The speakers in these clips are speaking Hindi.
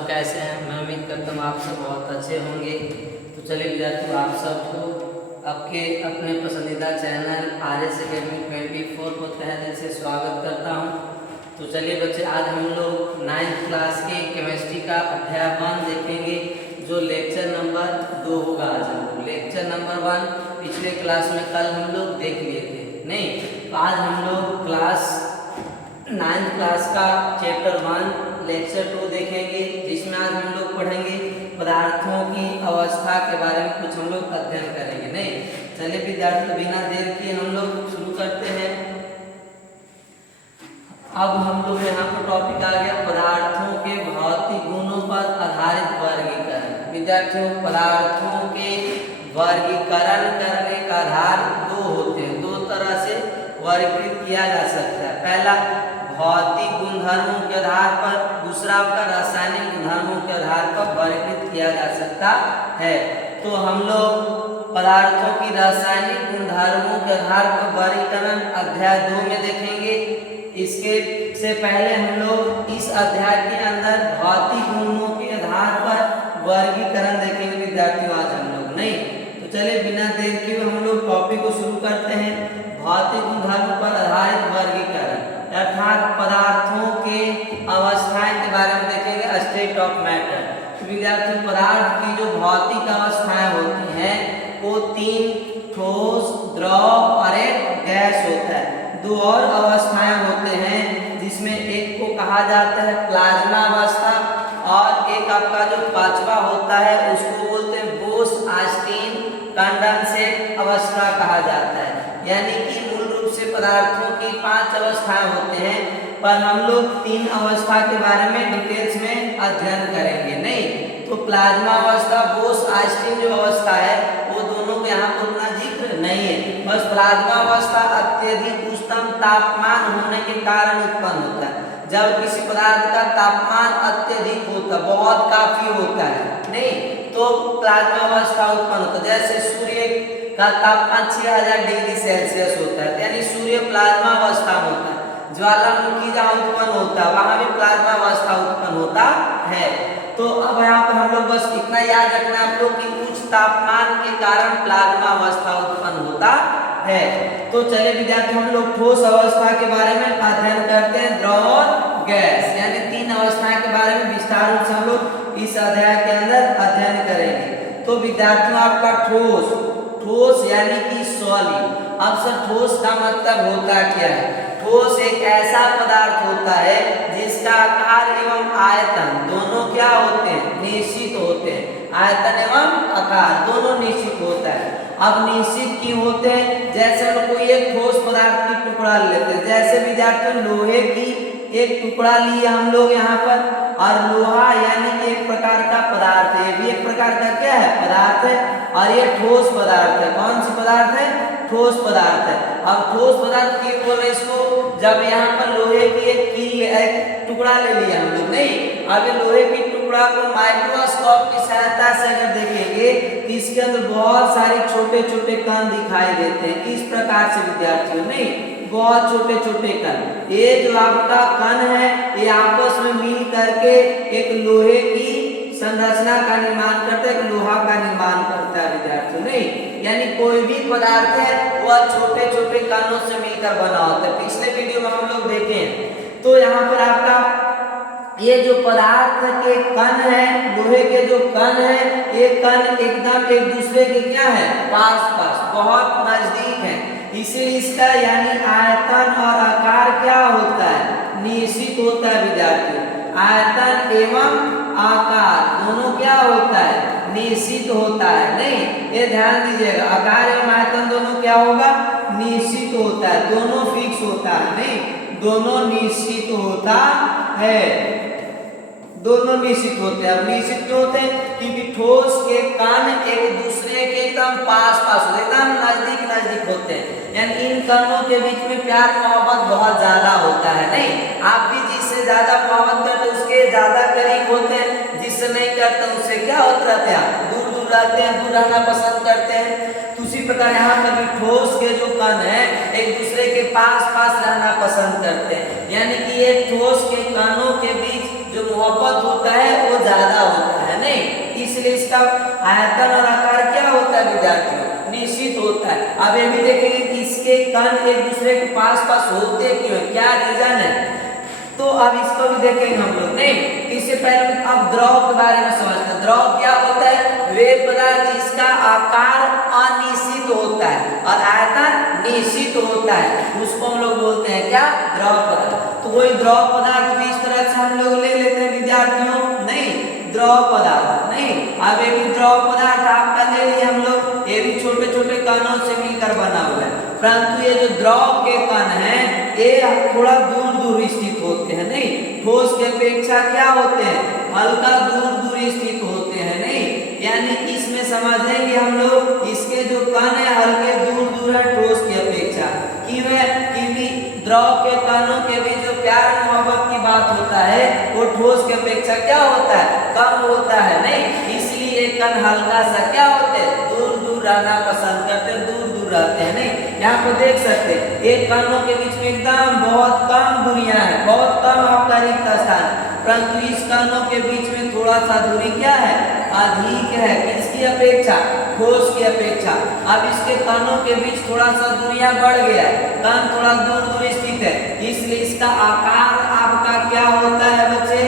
सब कैसे हैं। मैं उम्मीद करता हूँ आप सब बहुत अच्छे होंगे। तो चलिए विद्यार्थियों, आप सबको आपके अपने पसंदीदा चैनल RS Academy 24 को तहे दिल से स्वागत करता हूँ। तो चलिए बच्चे, आज हम लोग 9th क्लास के केमिस्ट्री का अध्याय 1 देखेंगे, जो लेक्चर नंबर 2 होगा। आज हम लोग लेक्चर नंबर 1 पिछले क्लास में कल हम लोग देख लिए थे, नहीं? तो आज हम लोग क्लास 9th क्लास का चैप्टर 1 लेक्चर 2 देखेंगे, जिसमें आज हम लोग पढ़ेंगे पदार्थों की अवस्था के बारे में कुछ हम लोग अध्ययन करेंगे, नहीं? चलिए विद्यार्थी, बिना देर किए हम लोग शुरू करते हैं। अब हम लोग यहाँ पर टॉपिक आ गया पदार्थों के भौतिक गुणों पर आधारित वर्गीकरण। विद्यार्थियों, पदार्थों के वर्गीकरण करने का आधार दो होते हैं, दो तरह से वर्गीकृत किया जा सकता है। पहला भौतिक गुणधर्मों के आधार पर, दूसरा आपका रासायनिक गुणधर्मों के आधार पर वर्गीकृत किया जा सकता है। तो हम लोग पदार्थों की रासायनिक गुणधर्मों के आधार पर वर्गीकरण अध्याय 2 में देखेंगे। इसके से पहले हम लोग इस अध्याय के अंदर भौतिक गुणों के आधार पर वर्गीकरण देखेंगे विद्यार्थियों, आज हम लोग, नहीं? तो चलिए बिना देर किए हम लोग टॉपिक को शुरू करते हैं। भौतिक गुणधर्मों पर आधारित वर्गीकरण अर्थात पदार्थों के अवस्थाएं के बारे में देखेंगे, स्टेट ऑफ मैटर। विद्यार्थियों, पदार्थ की जो भौतिक अवस्थाएं होती हैं वो 3 ठोस, द्रव और एक गैस होता है। 2 और अवस्थाएं होते हैं, जिसमें एक को कहा जाता है प्लाज्मा अवस्था और एक आपका जो पांचवा होता है उसको बोलते हैं बोस-आस्टीन कंडेंसेट अवस्था कहा जाता है। यानी कि मूल रूप से पदार्थों की 5 अवस्थाएं होते हैं, पर हम लोग 3 अवस्था के बारे में डिटेल्स में अध्ययन करेंगे, नहीं? तो प्लाज्मा अवस्था, बोस-आस्टीन जो अवस्था है वो दोनों का यहाँ पर उतना जिक्र नहीं है। बस प्लाज्मा अवस्था अत्यधिक उच्चतम तापमान होने के कारण उत्पन्न होता है। जब किसी पदार्थ का तापमान अत्यधिक होता है, बहुत काफी होता है, नहीं, तो प्लाज्मा अवस्था उत्पन्न होता है। जैसे सूर्य का तापमान 6000 डिग्री सेल्सियस होता है, यानी सूर्य प्लाज्मा अवस्था में होता है। ज्वालामुखी जहाँ उत्पन्न होता है वहां भी प्लाज्मा अवस्था उत्पन्न होता है। तो अब यहाँ पर हम लोग बस इतना याद रखना आप लोग कि उच्च तापमान के कारण प्लाज्मा अवस्था उत्पन्न होता है। तो चलिए विद्यार्थी, हम लोग ठोस अवस्था के बारे में अध्ययन करते हैं, द्रव और गैस, यानी 3 अवस्थाएं के बारे में विस्तार रूप से हम लोग इस अध्याय के अंदर अध्ययन करेंगे। तो विद्यार्थियों, आपका ठोस, ठोस यानी कि सॉलिड। अब सर ठोस का मतलब होता क्या है? ठोस एक ऐसा पदार्थ होता है जिसका आकार एवं आयतन दोनों क्या होते हैं? निश्चित होते हैं। आयतन एवं आकार दोनों निश्चित होता है। अब निश्चित क्यों होते हैं? जैसे हम कोई एक ठोस पदार्थ की टुकड़ा लेते हैं, जैसे विद्यार्थियों लोहे की एक टुकड़ा लिए हम लोग यहाँ पर, और लोहा यानी कि एक प्रकार का पदार्थ है, ये भी एक प्रकार का क्या है? पदार्थ है, और ये ठोस पदार्थ है। कौन सा पदार्थ है? ठोस पदार्थ है। अब ठोस पदार्थ क्यों बोले इसको? जब यहाँ पर लोहे की एक टुकड़ा ले लिया हम लोग, नहीं? अब ये लोहे की टुकड़ा को माइक्रोस्कोप की सहायता से अगर देखेंगे तो इसके अंदर बहुत सारे छोटे छोटे कण दिखाई देते हैं। इस प्रकार से विद्यार्थियों, नहीं, बहुत छोटे छोटे कण, ये जो आपका कण है ये आपस में मिल करके एक लोहे की संरचना का निर्माण करता है, एक लोहा का निर्माण करता है विद्यार्थियों, नहीं? यानी कोई भी पदार्थ है वह छोटे छोटे कणों से मिलकर बना होता है। पिछले वीडियो में हम लोग देखे हैं। तो यहाँ पर आपका ये जो पदार्थ के कण है, लोहे के जो कण है, ये कण एकदम एक दूसरे के क्या है? पास पास, बहुत नजदीक है। इसीलिए इसका यानी आयतन और आकार क्या होता है? निश्चित होता है विद्यार्थियों। आयतन एवं आकार दोनों क्या होता है? निश्चित होता है, नहीं? ये ध्यान दीजिएगा, आकार एवं आयतन दोनों क्या होगा? निश्चित होता है, दोनों फिक्स होता है, नहीं? दोनों निश्चित होता है, दोनों निश्चित होते हैं। अब निश्चित क्यों होते हैं? क्योंकि ठोस के कण एक दूसरे के एकदम पास पास होते हैं, एकदम नजदीक नजदीक होते हैं। यानी इन कणों के बीच में प्यार मोहब्बत बहुत ज्यादा होता है, नहीं? आप भी जिससे ज्यादा मोहब्बत करते हैं उसके ज्यादा करीब होते हैं, जिससे नहीं करते उससे क्या होते रहते हैं? दूर दूर रहते हैं, दूर रहना पसंद करते हैं। तो उसी प्रकार यहाँ पर भी ठोस के जो कण है एक दूसरे के पास पास रहना पसंद करते हैं। यानी कि ये ठोस के कणों के बीच जो मोहब्बत होता है वो ज्यादा होता है नहीं, इसलिए इसका आयतन और आकार क्या होता है विद्यार्थियों, निश्चित होता है। अब ये भी देखेंगे कि इसके कण एक दूसरे के पास पास होते क्यों है, क्या रीजन है, तो अब इसको भी देखेंगे हम लोग नहीं। इससे पहले अब द्रव के बारे में समझते हैं। द्रव क्या होता है, वे पदार्थ जिसका आकार अनिश्चित होता है और आयतन निश्चित होता है, उसको हम लोग बोलते हैं क्या, द्रव पदार्थ। तो वही द्रव पदार्थ भी इस तरह से हम लोग ले लेते हैं विद्यार्थियों नहीं, द्रव पदार्थ नहीं। अब ये भी द्रव पदार्थ आपका ले लिए हम लोग, ये भी छोटे छोटे कणों से मिलकर बना हुआ है, परंतु ये जो द्रव के कण हैं ये थोड़ा दूर दूर स्थित होते हैं नहीं, ठोस की अपेक्षा क्या होते हैं, हल्का दूर दूर स्थित होते हैं नहीं। यानी इसमें समझेंगे हम लोग इसके जो कण है हल्के दूर दूर है ठोस की अपेक्षा, क्योंकि द्रव के कणों के बीच जो प्यार मोहब्बत की बात होता है वो ठोस की अपेक्षा क्या होता है, कम होता है नहीं, इसलिए कण हल्का सा क्या होते हैं, दूर दूर रहना पसंद करते हैं, दूर दूर रहते हैं नहीं। यहाँ पर देख सकते हैं एक कणों के बीच में एकदम बहुत कम दूरियां है, बहुत कम आपका रिक्त स्थान, परंतु इस कणों के बीच में थोड़ा सा दूरी क्या है, अधिक है, किसकी अपेक्षा, ठोस की अपेक्षा। अब इसके कणों के बीच थोड़ा सा दूरियां बढ़ गया है, कण थोड़ा दूर दूर स्थित है, इसलिए इसका आकार आपका क्या होता है बच्चे,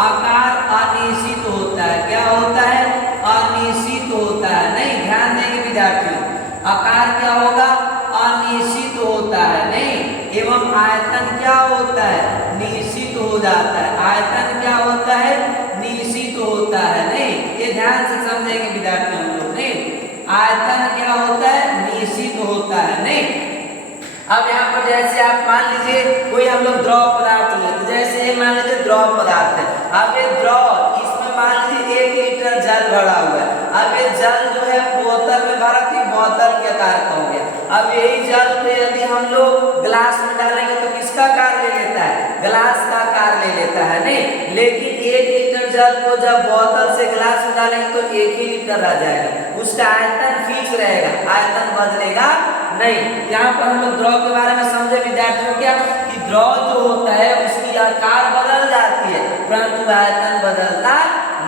आकार अनिश्चित होता है, क्या होता है, अनिश्चित होता है नहीं। ध्यान देंगे विद्यार्थियों, आकार क्या होगा, अनिश्चित होता है नहीं, एवं आयतन क्या होता है, निश्चित हो जाता है, आयतन क्या होता है, निश्चित होता है नहीं। ये ध्यान से समझेंगे विद्यार्थियों हम लोग नहीं, आयतन क्या होता है, निश्चित होता है नहीं। अब यहाँ पर जैसे आप मान लीजिए कोई हम लोग द्रव पदार्थ लेते, जैसे मान लीजिए द्रव पदार्थ है, अब ये द्रव इसमें मान लीजिए 1 लीटर जल भरा हुआ है, अब ये जल जो है बोतल में भरा थी, बोतल के आकार का हो गया। अब यही जल को यदि हम लोग ग्लास में डालेंगे तो किसका आकार ले लेता है, ग्लास का आकार ले लेता है नहीं, लेकिन 1 लीटर जल को जब बोतल से ग्लास में डालेंगे तो 1 ही लीटर रह जाएगा, उसका आयतन फिक्स रहेगा, आयतन बदलेगा नहीं। यहाँ पर हम लोग द्रव के बारे में समझे विद्यार्थियों क्या, कि द्रव जो होता है उसकी आकार बदल जाती है परंतु आयतन बदलता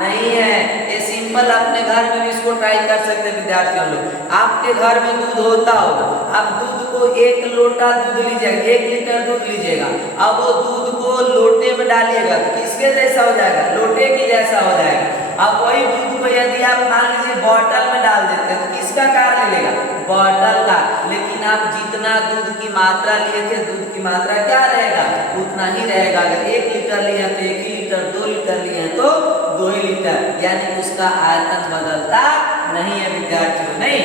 नहीं है। ये सिंपल अपने घर में भी इसको ट्राई कर सकते हैं विद्यार्थियों लोग। आपके घर में दूध होता होगा, आप दूध को 1 लोटा दूध लीजिएगा, 1 लीटर दूध लीजिएगा, अब वो दूध को लोटे में डालिएगा तो किसके जैसा हो जाएगा, लोटे के जैसा हो जाएगा। अब वही दूध को यदि आप मान लीजिए बॉटल में डाल देते हैं तो किसका आकार ले लेगा, बॉटल का, लेकिन आप जितना दूध की मात्रा लिए थे दूध की मात्रा क्या रहेगा, उतना ही रहेगा। अगर 1 लीटर लिए तो 1 ही लीटर, 2 लीटर लिए तो 2 ही लीटर, यानी उसका आयतन बदलता नहीं है विद्यार्थियों नहीं।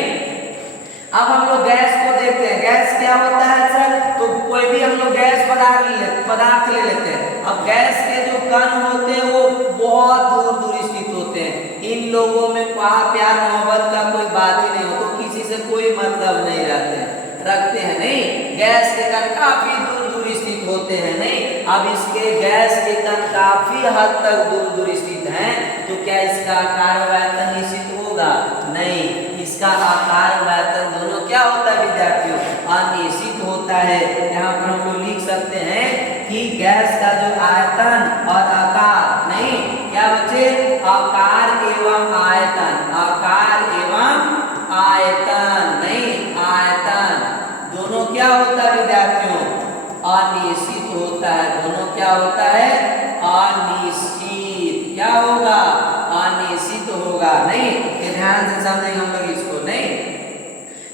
अब हम लोग गैस को देखते हैं, गैस क्या होता है सर, तो कोई भी हम लोग गैस पदार्थ ले लेते हैं। अब गैस के जो कण होते हैं वो बहुत दूर दूर स्थित होते हैं, इन लोगों में प्यार मोहब्बत का कोई बात ही नहीं हो, तो किसी से कोई मतलब नहीं रखते हैं नहीं, गैस के कण काफी दूर दूर स्थित होते हैं नहीं। अब इसके गैस के कण काफी हद तक दूर दूर स्थित हैं, तो क्या इसका आकार व आयतन निश्चित होगा, नहीं, इसका आकार व आयतन दोनों क्या होता है विद्यार्थियों, अनिश्चित होता है। यहाँ पर हम लोग लिख सकते हैं कि गैस का जो आयतन और आकार नहीं, क्या बच्चे, आकार एवं आयतन, आकार एवं आयतन नहीं, आयतन दोनों क्या होता है विद्यार्थियों, अनिश्चित होता है, दोनों क्या होता है, अनिश्चित, क्या होगा, अनिश्चित होगा नहीं। ये ध्यान से समझेंगे हम लोग इसको नहीं,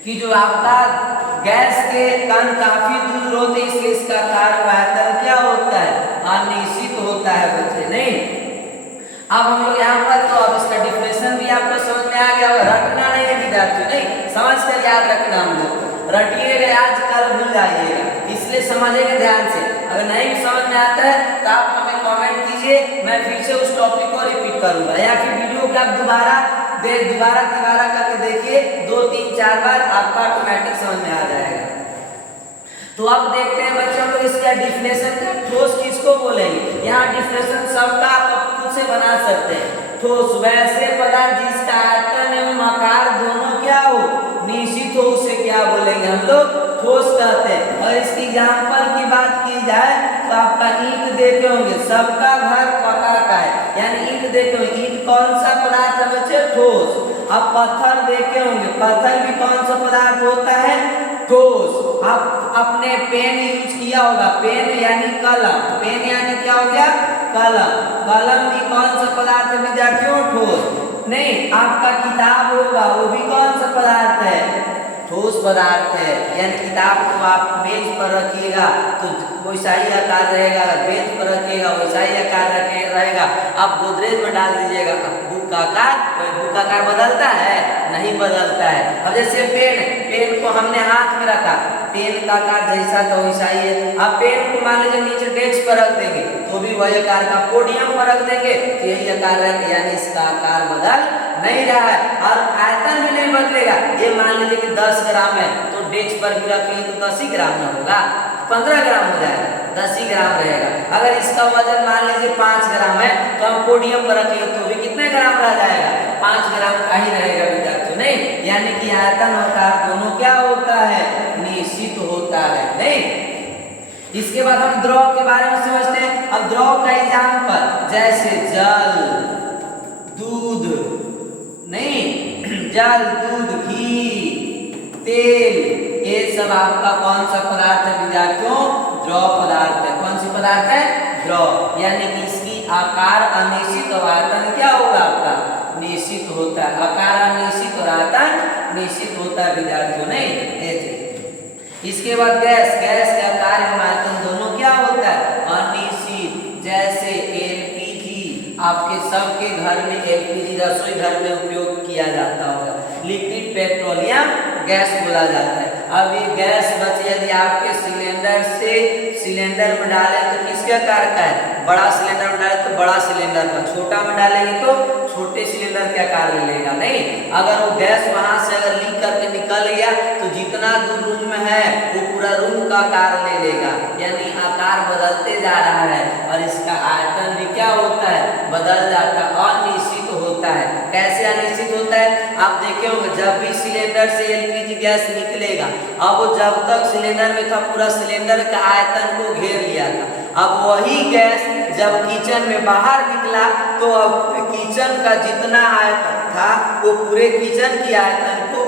कि जो आपका गैस के कण काफी दूर होते हैं इसलिए इसका आकार व आयतन क्या होता है, अनिश्चित होता है बच्चे नहीं। अब हम लोग यहाँ पर तो अब इसका डिफिनेशन भी आपको समझ में आ गया होगा, रटना नहीं है विद्यार्थियों नहीं, समझ कर याद रखना, हम लोग रटिएगा आज कल भूल जाइएगा, इसलिए समझेंगे ध्यान से। अगर नहीं भी समझ में आता है तो आप हमें कमेंट कीजिए, मैं फिर से उस टॉपिक को रिपीट करूंगा, या फिर वीडियो को आप दोबारा करके देखिए 2 3 4 बार, आपका ऑटोमेटिक समझ में आ जाएगा। तो अब देखते हैं बच्चों लोग इसका डिफिनेशन का, ठोस किसको बोलेंगे, यहाँ डिफिनेशन सबका आप खुद से बना सकते हैं। ठोस वैसे पदार्थ जिसका आयतन एवं आकार दोनों क्या हो, निश्चित हो, उसे क्या बोलेंगे हम लोग, ठोस कहते हैं। और इसकी एग्जाम्पल की बात की जाए तो आपका ईंट देखे होंगे, सबका घर पक्का का है, यानी ईंट देखे होंगे, ईंट कौन सा पदार्थ है बच्चे? ठोस। अब पत्थर देखे होंगे, पत्थर भी कौन सा पदार्थ होता है? ठोस। आप अपने पेन यूज किया होगा, पेन यानी कलम, पेन यानी क्या हो गया? कलम। कलम भी कौन सा पदार्थ है विद्यार्थियों? ठोस। नहीं, आपका किताब होगा, वो भी कौन सा पदार्थ है? ठोस पदार्थ है। यानी किताब को आप मेज पर रखिएगा तो वैसा ही आकार रहेगा, बेंच पर रखिएगा वैसा ही आकार रहेगा। आप गोदरेज में डाल दीजिएगा, बुक का आकार बदलता है? नहीं बदलता है। अब जैसे पेन को हमने हाथ में रखा, पेन का आकार जैसा था वैसा ही है। अब पेन को मान लीजिए नीचे डेस्क पर रख देंगे तो भी वही आकार का, पोडियम पर रख देंगे तो यही आकार रहेगा, यानी इसका आकार बदल नहीं रहा है और आयतन भी नहीं बदलेगा। ये मान लीजिए कि 10 ग्राम है तो डेस्क पर भी रखेंगे तो 10 ही ग्राम ना होगा, 15 ग्राम हो जाएगा, 10 ही ग्राम रहेगा। अगर इसका वजन मान लीजिए 5 ग्राम है तो हम पोडियम पर रखेंगे तो भी कितने ग्राम रह जाएगा? 5 ग्राम का ही रहेगा विद्यार्थियों। नहीं, यानी कि आयतन और आकार दोनों क्या होता है? निश्चित होता है। नहीं, इसके बाद हम द्रव के बारे में समझते हैं। अब द्रव का एग्जाम्पल जैसे जल, दूध, नहीं जल, दूध, घी, तेल, ये सब आपका कौन सा पदार्थ है विद्यार्थियों? द्रव पदार्थ है। कौन सी पदार्थ है? द्रव। यानी कि इसकी आकार अनिश्चित और आयतन क्या होगा आपका? निश्चित होता है। आकार अनिश्चित और आयतन निश्चित होता है विद्यार्थियों। नहीं, इसके बाद गैस का आकार एवं आयतन दोनों क्या होता है? अनिश्चित। जैसे एलपीजी, आपके सबके घर में एलपीजी रसोई घर में उपयोग किया जाता होगा, लिक्विड पेट्रोलियम गैस बोला जाता है। अब ये गैस बचे यदि आपके सिलेंडर में डालें तो किसके आकार का है? बड़ा सिलेंडर में डालें तो बड़ा सिलेंडर का, छोटा में डालेंगे तो छोटे सिलेंडर के आकार ले लेगा। नहीं, अगर वो गैस वहां से अगर लीक करके निकल गया तो जितना दूर रूम में है वो पूरा रूम का आकार ले लेगा, यानी आकार बदलते जा रहा है और इसका आयतन भी क्या होता है? बदल जाता है, अनिश्चित होता है। कैसे अनिश्चित होता है? आप देखे होंगे जब भी सिलेंडर से एलपीजी गैस निकलेगा, अब वो जब तक सिलेंडर में था पूरा सिलेंडर का आयतन को घेर लिया था। अब वही गैस जब किचन में बाहर निकला तो अब किचन का जितना आयतन था वो पूरे किचन की आयतन को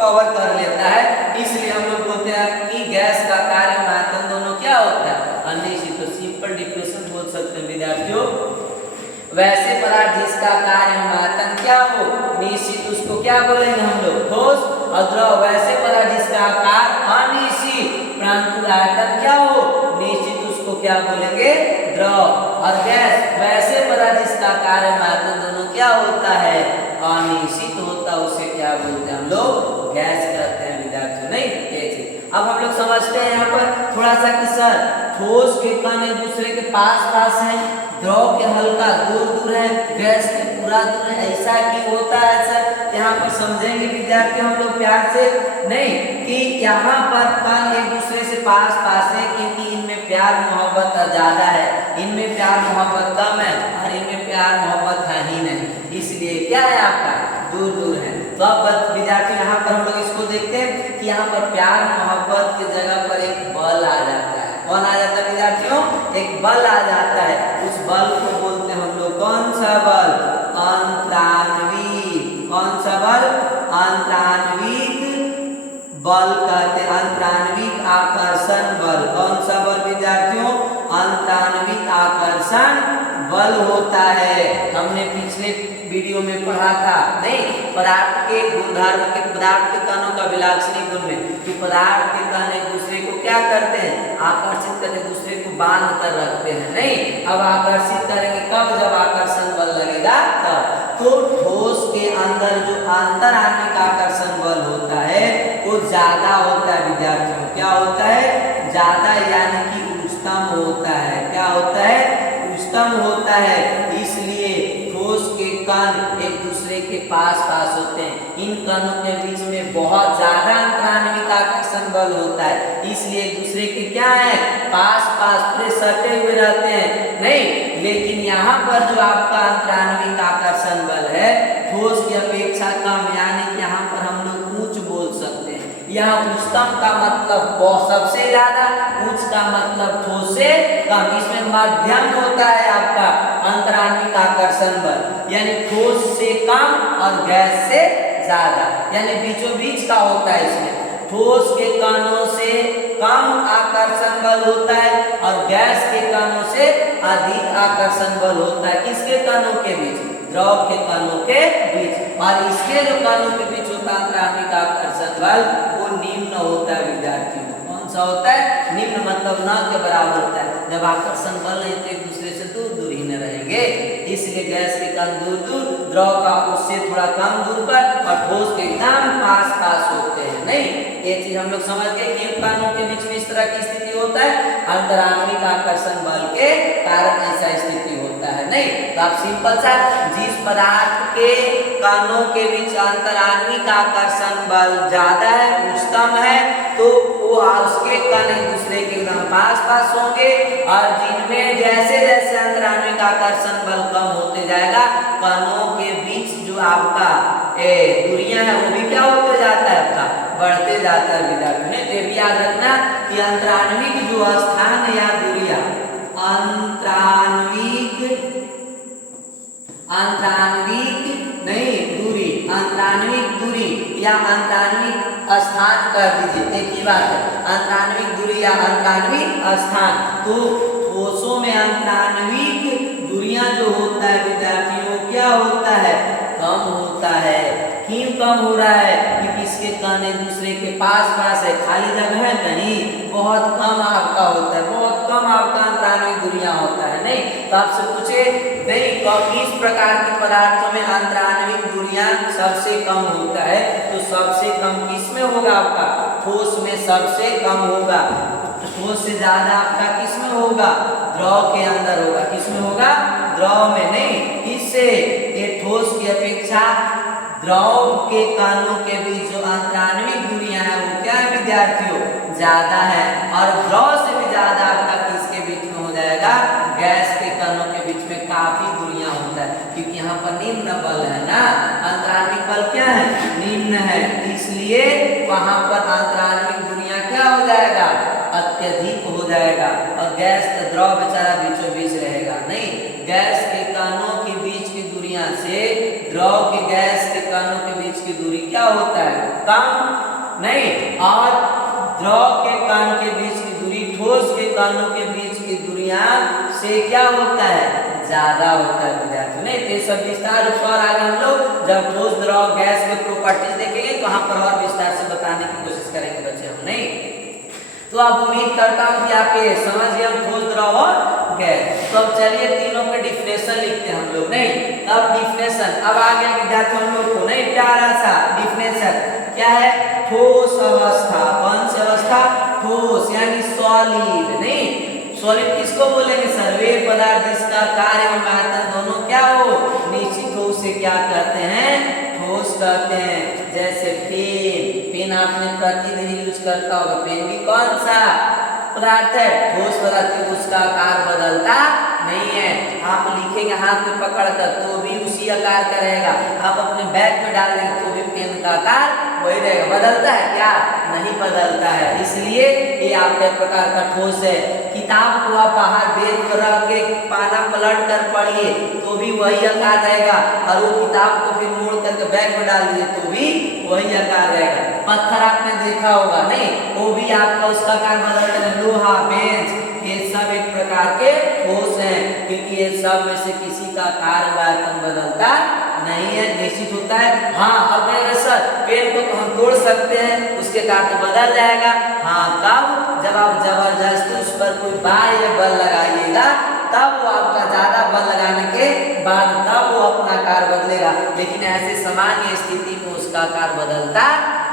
कवर कर लेता है। इसलिए हम लोग बोलते हैं कि गैस का कार्य और आयतन दोनों क्या होता है? अनिश्चित। तो सिंपल डिफिनेशन बोल सकते हैं विद्यार्थियों, वैसे पदार्थ जिसका कार्य और आयतन क्या हो? निश्चित, उसको क्या बोलेंगे हम लोग? ठोस। और द्रव वैसे पदार्थ जिसका आकार अनिश्चित परंतु आयतन क्या हो? निश्चित, उसको क्या बोलेंगे? द्रव। और गैस वैसे पदार्थ जिसका कार्य और आयतन दोनों क्या होता है? अनिश्चित होता, उसे क्या बोलते हैं हम लोग? गैस कहते हैं विद्यार्थियों। नहीं, ये चीज अब हम लोग समझते हैं यहाँ पर थोड़ा सा कि सर ठोस के कण एक दूसरे के पास हैं, द्रव के हल्का दूर है, गैस के पूरा दूर है, ऐसा क्यों होता है सर? यहाँ पर समझेंगे विद्यार्थी हम लोग प्यार से। नहीं, कि यहाँ पर कण एक दूसरे से पास है क्योंकि इनमें प्यार मोहब्बत ज्यादा है, इनमें प्यार मोहब्बत कम है और इनमें प्यार मोहब्बत है ही नहीं, इसलिए क्या है आपका? दूर है। तो अब विद्यार्थी यहाँ पर हम लोग इसको देखते हैं कि यहाँ पर प्यार मोहब्बत की जगह पर एक बल आ जाता है। कौन आ जाता है विद्यार्थियों? एक बल आ जाता है। उस बल को बोलते हैं हम लोग कौन सा बल? अंतरान्विक। कौन सा बल? अंतरान्विक बल कहते हैं, अंतरान्विक आकर्षण बल। कौन सा बल विद्यार्थियों? अंतरान्विक आकर्षण बल होता है। हमने पिछले वीडियो में पढ़ा था, नहीं, पदार्थ के गुणधर्म के, पदार्थ के कणों का विलाक्षणी गुण में, कि पदार्थ के कण एक दूसरे को क्या करते हैं? आकर्षित करके दूसरे को बांध कर रखते हैं। नहीं, अब आकर्षित करेंगे कब? जब आकर्षण बल लगेगा तब। तो ठोस के अंदर जो अंतरान्विक आकर्षण बल होता है वो ज्यादा होता है विद्यार्थियों। क्या होता है? ज्यादा, यानी कि उच्चतम होता है। क्या होता है? उच्चतम होता है। इसलिए ठोस के कण एक दूसरे के पास होते हैं। इन कणों के बीच में बहुत ज्यादा अंतरान्विक आकर्षण बल होता है, इसलिए एक दूसरे के क्या है? पास पूरे सटे हुए रहते हैं। नहीं, लेकिन यहाँ पर जो आपका अंतरान्विक आकर्षण बल है ठोस की अपेक्षा कम, यानी कि यहाँ पर हम लोग उच्च बोल सकते हैं। यहाँ उच्चतम का मतलब सबसे ज्यादा, उच्च का मतलब ठोस से कम। इसमें मध्यम होता है आपका अंतराण्विक आकर्षण बल, यानी ठोस से कम और गैस से ज्यादा, यानी बीचों बीच का होता है। इसमें ठोस के कणों से कम आकर्षण बल होता है और गैस के कणों से अधिक आकर्षण बल होता है। किसके कणों के बीच? द्रव के कणों के बीच। और इसके जो कणों के बीच होता है अंतराण्विक आकर्षण बल, वो निम्न होता है विद्यार्थियों। कौन सा होता है? निम्न, मतलब न के बराबर होता है। जब आकर्षण बल नहीं तो एक दूसरे से दूर दूर ही न रहेंगे, इसलिए गैस के कण दूर दूर, द्रव का उससे थोड़ा कम दूर पर, और ठोस के एकदम पास पास होते हैं। नहीं, ये चीज हम लोग समझ गए कि कणों के बीच में इस तरह की स्थिति होता है, अंतराण्विक आकर्षण बल के कारण ऐसा स्थिति होता है। नहीं, तो आप सिंपल सा, जिस पदार्थ के कणों के बीच अंतराण्विक आकर्षण बल ज्यादा है, उच्चतम है, तो वो उसके कण एक दूसरे के एकदम पास पास होंगे, और जिनमें जैसे जैसे अंतराण्विक आकर्षण बल कम होते जाएगा, कणों के बीच जो आपका दूरियां है वो भी क्या होते जाता है? आपका बढ़ते जाता है विद्यार्थियों। ने तो भी याद रखना कि अंतराण्विक जो स्थान या दूरियां, अंतराण्विक दूरी या अंतराण्विक स्थान कर दीजिए, एक ही बात है। अंतराण्विक दूरी या अंतराण्विक स्थान, तो ठोसों में अंतराण्विक दूरियां जो होता है विद्यार्थियों, क्या होता है? कम होता है। क्यों कम हो रहा है? क्योंकि इसके कण एक दूसरे के पास पास है, खाली जगह है कहीं, बहुत कम आपका होता है, बहुत कम आपका अंतराण्विक दूरियां होता है। नहीं, तो आपसे पूछे नहीं, किस प्रकार के पदार्थों में अंतराण्विक दूरियां सबसे कम होता है, तो सबसे कम किस में होगा? आपका ठोस में सबसे कम होगा। ठोस से ज्यादा आपका किस में होगा? द्रव के अंदर होगा। किस में होगा? द्रव में। नहीं, किससे? ये ठोस की अपेक्षा द्रव के कणों के बीच जो अंतराण्विक दूरियां है वो क्या है विद्यार्थियों? ज्यादा है। और द्रव से भी ज्यादा आपका किसके बीच में हो जाएगा? गैस के कणों के बीच में काफी दूरियां होता है, क्योंकि यहाँ पर निम्न बल है ना, अंतराण्विक बल क्या है? निम्न है, इसलिए वहां पर अंतराण्विक दूरियां क्या हो जाएगा? अत्यधिक हो जाएगा। और गैस का द्रव बेचारा बीचों बीच रहेगा। नहीं, गैस के कणों के बीच की दूरियां से द्रव के गैस के कणों के बीच की दूरी क्या होता है? कम। नहीं, और द्रव के कण के बीच की दूरी ठोस के कणों के बीच की दूरियां से क्या होता है? ज्यादा होता है विद्यार्थियों। नहीं, तो सब विस्तार रूप से आगे हम लोग जब ठोस द्रव गैस के प्रॉपर्टीज देखेंगे तो वहां पर और विस्तार से बताने की कोशिश करेंगे बच्चे हम। नहीं, तो अब उम्मीद करता हूं कि आप ये समझ गए हम ठोस द्रव और गैस। तो अब चलिए तीनों के डिफिनेशन लिखते हैं हम लोग। नहीं, अब डिफिनेशन अब आ गया विद्यार्थियों हम लोग को। नहीं, प्यारा सा डिफिनेशन क्या है? ठोस अवस्था। कौन सी अवस्था? ठोस यानी सॉलिड। नहीं, सॉलिड किसको बोलेंगे? सर्वे पदार्थ जिसका कार्य और आयतन दोनों क्या हो? निश्चित हो, उसे क्या कहते हैं? ठोस कहते हैं। जैसे पेन आपने प्रतिदिन यूज करता होगा, पेन भी कौन सा पदार्थ है? ठोस पदार्थ। उसका आकार बदलता नहीं है। आप लिखेंगे हाथ में पकड़कर तो भी उसी आकार का रहेगा, आप अपने बैग में डाल देंगे तो भी पेन का आकार वही रहेगा। बदलता है क्या? नहीं बदलता है। इसलिए ये आपके प्रकार का ठोस है। किताब को आप बाहर बेच कर रख के पाना पलट कर पढ़िए तो भी वही आकार रहेगा, और वो किताब को फिर मोड़ करके बैग में डाल दिए तो भी वही आकार रहेगा। पत्थर आपने देखा होगा, नहीं, वो भी आपका उसका आकार बदलता है। लोहा, बेंच, ये सब एक प्रकार के ठोस हैं, क्योंकि ये सब में से किसी का आकार व आयतन बदलता नहीं है, निश्चित होता है। हाँ, अब सर पेन को तो हम तोड़ सकते हैं, उसके आकार तो बदल जाएगा। हाँ, कब? जब आप जबरदस्ती उस पर कोई बाह्य बल लगाइएगा, तब वो आपका ज्यादा बल लगाने के बाद तब वो अपना आकार बदलेगा, लेकिन ऐसे सामान्य स्थिति में उसका आकार बदलता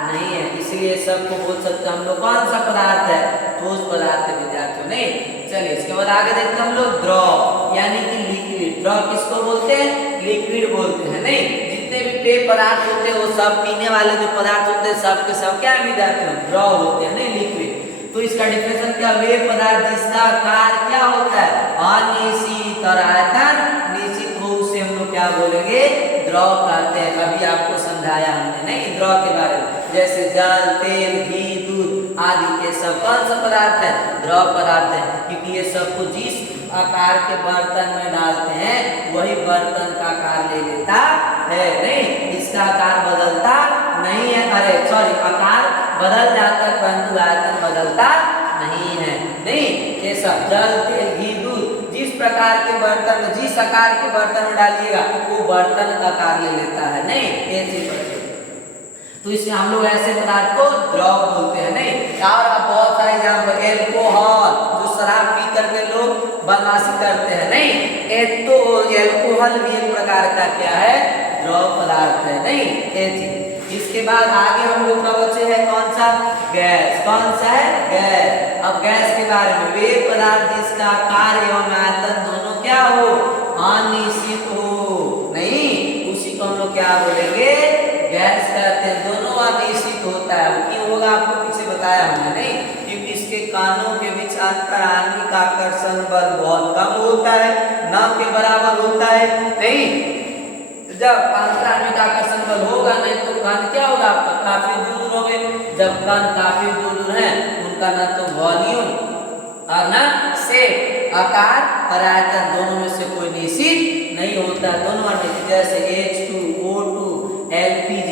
नहीं है। इसलिए सबको बोल सकते हम लोग कौन सा पदार्थ है? ठोस पदार्थ है विद्यार्थियों। नहीं, चलिए इसके बाद आगे देखते हैं हम लोग द्रव यानी कि लिक्विड। द्रव किसको बोलते हैं? लिक्विड बोलते हैं। नहीं, जितने भी पेय पदार्थ होते हैं वो सब, पीने वाले जो पदार्थ होते हैं सब के सब क्या है विद्यार्थियों? द्रव होते हैं। नहीं, लिक्विड। तो इसका डिफिनेशन क्या? वे पदार्थ जिसका आकार क्या होता है? अनिश्चित और आयतन निश्चित हो, उसे हम लोग क्या बोलेंगे? द्रव कहते हैं। अभी आपको समझाया हमने नहीं द्रव के बारे में, जैसे जल, तेल, घी, दूध आदि के सब कौन सा पदार्थ है? द्रव पदार्थ है, क्योंकि ये सबको जिस आकार के बर्तन में डालते हैं वही बर्तन का आकार ले लेता है। नहीं, इसका आकार बदलता नहीं है, अरे सॉरी, आकार बदल जाता है परंतु आयतन बदलता नहीं है। नहीं, ये सब जल, तेल, घी, दूध जिस प्रकार के बर्तन में, जिस आकार के बर्तन में डालिएगा वो बर्तन का आकार ले लेता है। नहीं, ऐसे बच्चे, तो इसमें हम लोग ऐसे पदार्थ को द्रव बोलते हैं। नहीं, और आप बहुत सारे एग्जाम्पल, एल्कोहल जो शराब पी करके लोग बदमाशी करते हैं। नहीं, तो एल्कोहल भी एक प्रकार का क्या है, द्रव पदार्थ है। नहीं, ये चीज। इसके बाद आगे हम लोग का बचे है कौन सा, गैस। कौन सा है, गैस। अब गैस के बारे में, वे पदार्थ जिसका आकार एवं आयतन दोनों क्या हो, अनिश्चित हो। नहीं, उसी को हम लोग क्या बोलेंगे, गैस कहते हैं। दोनों अनिश्चित होता है, क्यों होगा आपको पीछे बताया हमने। नहीं, क्योंकि इसके कानों के बीच अंतरांगिक आकर्षण बल बहुत कम होता है, न के बराबर होता है। नहीं, जब अंतरांगिक आकर्षण बल होगा नहीं तो कण क्या होगा आपका, काफी दूर होंगे। जब कण काफी दूर है उनका न तो वॉल्यूम और न शेप, आकार और आयतन दोनों में से कोई निश्चित नहीं होता। दोनों जैसे H2O2 LPG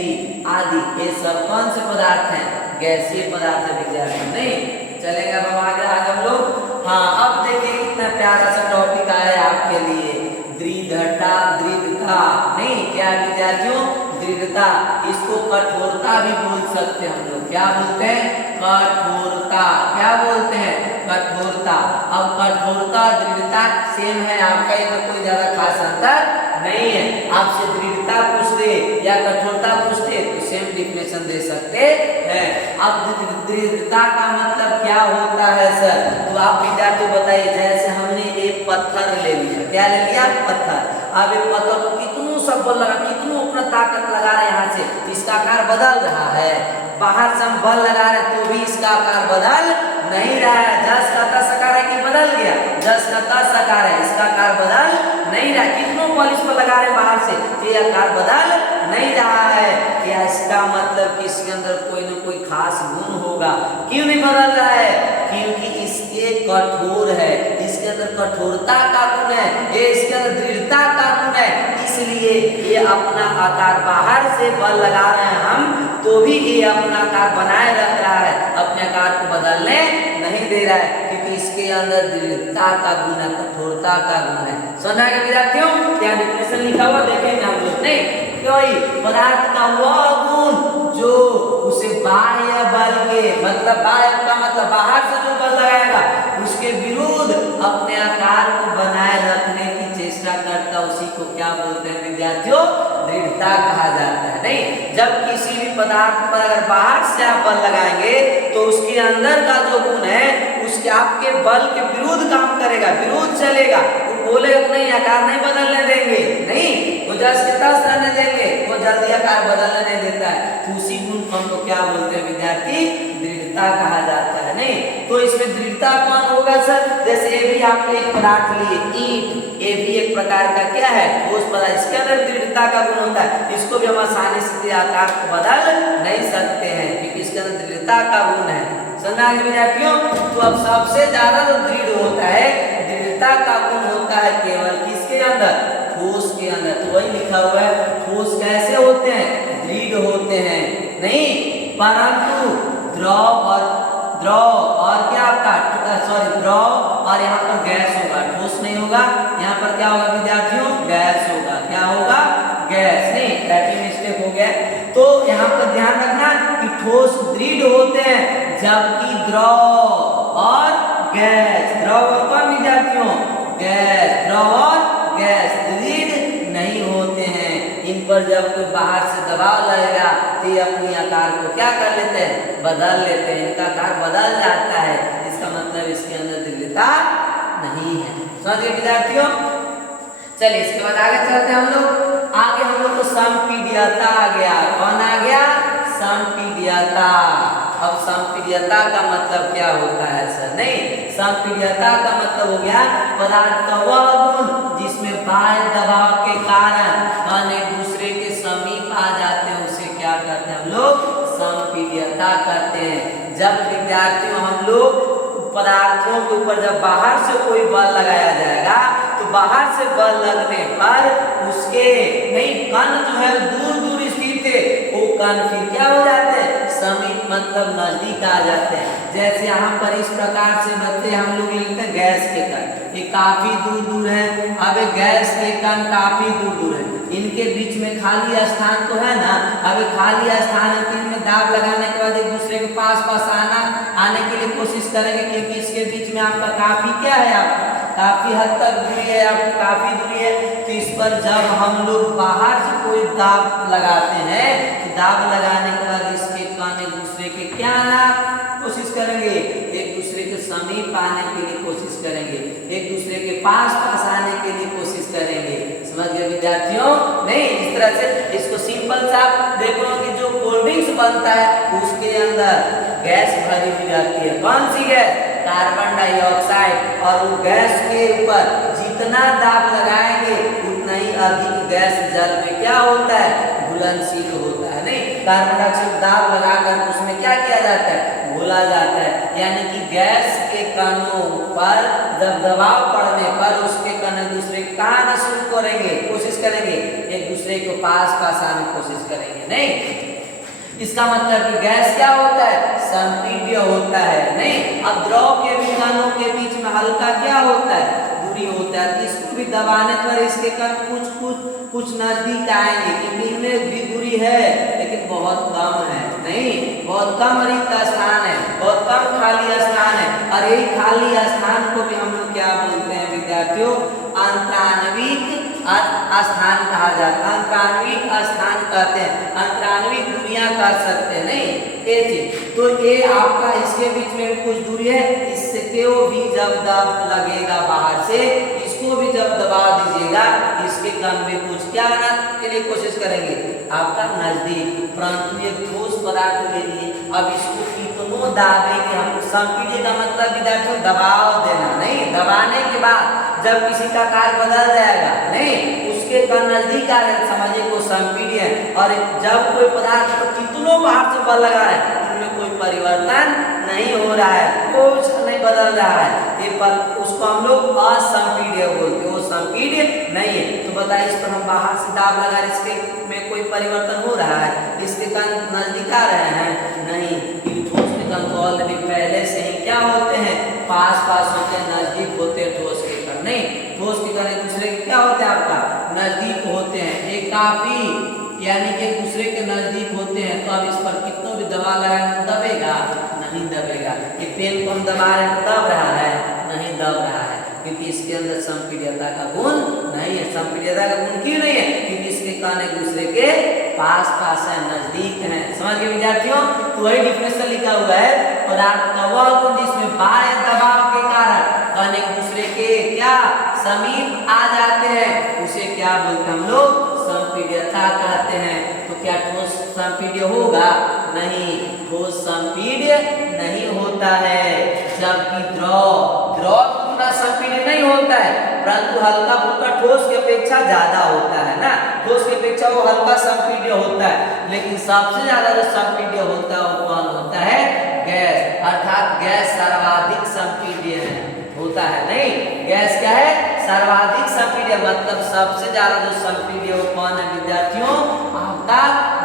आदि, ये सब कौन से पदार्थ हैं, गैसीय पदार्थ है विद्यार्थी। नहीं, चलेगा अब आगे हम लोग। हाँ, अब देखिए कितना प्यारा सा टॉपिक आया आपके लिए, दृढ़ता, दृढ़ता। नहीं, क्या विद्यार्थियों, दृढ़ता। इसको कठोरता भी बोल सकते हैं हम लोग। क्या बोलते हैं, कठोरता। क्या बोलते हैं, कठोरता। अब कठोरता दृढ़ता सेम है आपका, इसमें कोई ज्यादा खास अंतर नहीं है। आपसे दृढ़ता पूछ दे या कठोरता पूछते तो सेम डिफिनेशन दे सकते हैं। अब दृढ़ता का मतलब क्या होता है सर, तो आप विद्यार्थी बताइए। जैसे हमने एक पत्थर ले लिया, क्या ले लिया, पत्थर। अब एक पत्थर को कितनों सब बल लगा, कितनों अपना ताकत लगा रहे यहाँ से, इसका आकार बदल रहा है। बाहर से हम बल लगा रहे तो भी इसका आकार बदल नहीं रहा है। 10 का 10 आकार है कि बदल गया, 10 का 10 आकार है, इसका आकार बदल नहीं रहा। कितनों बल इस पर लगा रहे बाहर से, ये आकार बदल नहीं रहा है। क्या इसका मतलब कि इसके अंदर कोई न कोई खास गुण होगा। क्यों नहीं बदल रहा है, क्योंकि इसके कठोर है, इसके अंदर कठोरता का गुण है, ये इसके अंदर दृढ़ता का गुण है। इसलिए ये अपना आकार, बाहर से बल लगा रहे हैं हम तो भी ये अपना आकार बनाए रख रहा है, अपने आकार को बदलने नहीं दे रहा है, क्योंकि इसके अंदर दृढ़ता का गुण है, कठोरता का गुण है। समझ आए विद्यार्थियों, क्या डिफिनेशन लिखा हुआ देखेंगे हम लोग। नहीं, कोई पदार्थ का वह गुण जो उसे बाह्य बल के, मतलब बाह्य का मतलब बाहर से जो बल लगाएगा उसके विरुद्ध अपने आकार को बनाए रखने की चेष्टा करता, उसी को क्या बोलते हैं विद्यार्थियों, दृढ़ता कहा जाता है। नहीं, जब किसी भी पदार्थ पर अगर बाहर से आप बल लगाएंगे तो उसके अंदर का जो गुण है उसके आपके बल के विरुद्ध काम करेगा, विरुद्ध चलेगा। वो बोलेगा नहीं, आकार नहीं बदलने देंगे, नहीं, वो 10 के 10 रहने देंगे, वो जल्दी आकार बदलने नहीं देता है। तो उसी गुण को हम लोग क्या बोलते हैं विद्यार्थी, दृढ़ता कहा जाता है। नहीं, तो इसमें दृढ़ता कौन होगा सर, जैसे ये भी आपने एक पदार्थ लिए ईंट, ये भी एक प्रकार का क्या है, ठोस पदार्थ, इसके अंदर दृढ़ता का गुण होता है। इसको भी हम आसानी से आकार को बदल नहीं सकते हैं क्योंकि इसके अंदर दृढ़ता का गुण है। समझा विद्यार्थियों, तो अब सबसे ज्यादा जो दृढ़ होता है, दृढ़ता का गुण होता है केवल किसके अंदर, ठोस के अंदर। तो वही लिखा हुआ है, ठोस कैसे होते हैं, दृढ़ होते हैं। नहीं, परंतु द्रव और क्या आपका, सॉरी, द्रव और यहाँ पर गैस होगा, ठोस नहीं होगा। यहाँ पर क्या होगा विद्यार्थियों, गैस होगा। क्या होगा, गैस। नहीं, टाइपिंग मिस्टेक हो गया। तो यहाँ पर ध्यान रखना कि ठोस दृढ़ होते हैं, जबकि द्रव और गैस, द्रव और कौन विद्यार्थियों, गैस, द्रव और गैस दृढ़ नहीं होते हैं। इन पर जब कोई बाहर से दबाव लगेगा तो ये अपनी आकार को क्या कर लेते हैं, बदल लेते हैं, इनका आकार बदल जाता है। इसका मतलब इसके अंदर दृढ़ता नहीं है। समझ गए विद्यार्थियों, चलिए इसके बाद आगे चलते हैं हम लोग। आगे हम लोग को संपीड्यता आ गया। कौन आ गया, संपीड्यता। अब संपीड्यता का मतलब क्या होता है सर, नहीं, संपीड्यता का मतलब हो गया पदार्थ का वह गुण जिसमें बाह्य दबाव के कारण कण एक दूसरे के समीप आ जाते हैं, उसे क्या कहते हैं हम लोग, संपीड्यता कहते हैं। जब विद्यार्थियों हम लोग पदार्थों के ऊपर जब बाहर से कोई बल लगाया जाएगा तो बाहर से बल लगने पर उसके नहीं कण जो है दूर दूर स्थित थे वो कण फिर क्या हो जाते हैं, समीप मतलब नजदीक आ जाते हैं। जैसे यहाँ पर इस प्रकार से बच्चे हम लोग लिखते हैं गैस के कण, ये काफी दूर दूर है। अब गैस के कण काफी दूर दूर है, इनके बीच में खाली स्थान तो है ना। अब खाली स्थान है कि इनमें दाब लगाने के बाद एक दूसरे के पास आने के लिए कोशिश करेंगे, क्योंकि इसके बीच में आपका काफी क्या है, आपका काफी हद तक दूरी है, आपको काफी दूरी है। तो इस पर जब हम लोग बाहर से कोई दाब लगाते हैं तो दाब लगाने के बाद इसके कण एक दूसरे के क्या आना कोशिश करेंगे, एक दूसरे के समीप आने के लिए कोशिश करेंगे, एक दूसरे के पास आने के लिए कोशिश करेंगे। समझ गए विद्यार्थियों? नहीं, इस तरह से इसको सिंपल सा देखो कि जो कोल्ड ड्रिंक्स बनता है उसके अंदर गैस भरी हुई जाती है। कौन सी गैस? Carbon dioxide. और वो गैस के ऊपर जितना दाब लगाएंगे उतना ही अधिक गैस जल में क्या होता है, घुलनशील होता है। नहीं, कार्बन डाइऑक्साइड दाब लगाकर उसमें क्या किया जाता है, घोला जाता है। यानी कि गैस के कणों पर जब दबाव पड़ने पर उसके कण एक दूसरे के कहाँ आना शुरू करेंगे, कोशिश करेंगे, एक दूसरे के पास आने की कोशिश करेंगे। नहीं, इसका मतलब कि गैस क्या होता है, संपीड्य होता है। नहीं, अब द्रव के कणों के बीच में हल्का क्या होता है, दूरी होता है। इसको भी दबाने पर इसके कण कुछ नजदीक आएंगे, क्योंकि इनमें भी दूरी है लेकिन बहुत कम है। नहीं, बहुत कम रिक्त स्थान है, बहुत कम खाली स्थान है। और यही खाली स्थान को भी हम लोग क्या बोलते हैं विद्यार्थियों, अंतराण्विक स्थान कहा जाता है। अंतराण्विक स्थान कहते हैं, अंतराण्विक दूरियां कर सकते हैं। नहीं, ये चीज तो ये आपका इसके बीच में कुछ दूरी है, इससे भी जब दब लगेगा बाहर से, इसको भी जब दबा दीजिएगा इसके कण में कुछ क्या आने के लिए कोशिश करेंगे, आपका नजदीक। परंतु ये ठोस पदार्थ ले लिए, अब इसको कितनों दाबेंगे हम। संपीड्य का मतलब विद्यार्थियों दबाव देना। नहीं, दबाने के बाद जब किसी का कार्य बदल जाएगा, नहीं, उसके कण नजदीक आ जाए, समझिए को संपीड्य है। और जब कोई पदार्थ पर कितनों बाहर से बल लगा है उनमें कोई परिवर्तन नहीं हो रहा है, कुछ नहीं बदल रहा है, ये पर उसको हम लोग असंपीड्य बोलते हैं, वो संपीड्य नहीं है। तो बताइए इस पर हम बाहर से दाब लगा रहे, इसके में कोई परिवर्तन हो रहा है, इसके कण नजदीक आ रहे हैं, नहीं, क्योंकि ठोस के कण तो ऑलरेडी पहले से ही क्या होते हैं, पास होते हैं, नजदीक होते हैं ठोस के कण। नहीं, ठोस के कण एक दूसरे के क्या होते हैं, आपका नजदीक होते हैं। एक काफी यानी कि एक दूसरे के नजदीक होते हैं। तो अब इस पर कितना भी दबा लगाएं तो दबेगा नहीं, दबेगा। ये पेन को हम दबा रहे हैं, दब रहा है नहीं, दब रहा है, क्योंकि इसके अंदर संपीड्यता का गुण नहीं है। संपीड्यता का गुण क्यों नहीं है, क्योंकि इसके कण एक दूसरे के पास है, नजदीक है। समझ गए विद्यार्थियों? तो वही डिफिनेशन लिखा हुआ है, पदार्थ का वह गुण जिसमें बाह्य दबाव के कारण कण एक दूसरे के क्या समीप आ जाते हैं, उसे क्या बोलते हैं हम लोग, संपीड्यता कहते हैं। तो क्या ठोस संपीड्य होगा? नहीं, ठोस संपीड्य नहीं होता है। जबकि द्रव पूरा संपीड्य नहीं होता है, परंतु हल्का फुल्का ठोस की अपेक्षा ज्यादा होता है ना, ठोस की अपेक्षा वो हल्का संपीड्य होता है। लेकिन सबसे ज्यादा जो संपीड्य होता है वो कौन होता है, गैस। अर्थात गैस सर्वाधिक संपीड्य होता है। नहीं, गैस क्या है, सर्वाधिक संपीड्य, मतलब सबसे ज्यादा जो संपीड्य वो कौन है विद्यार्थियों, आपका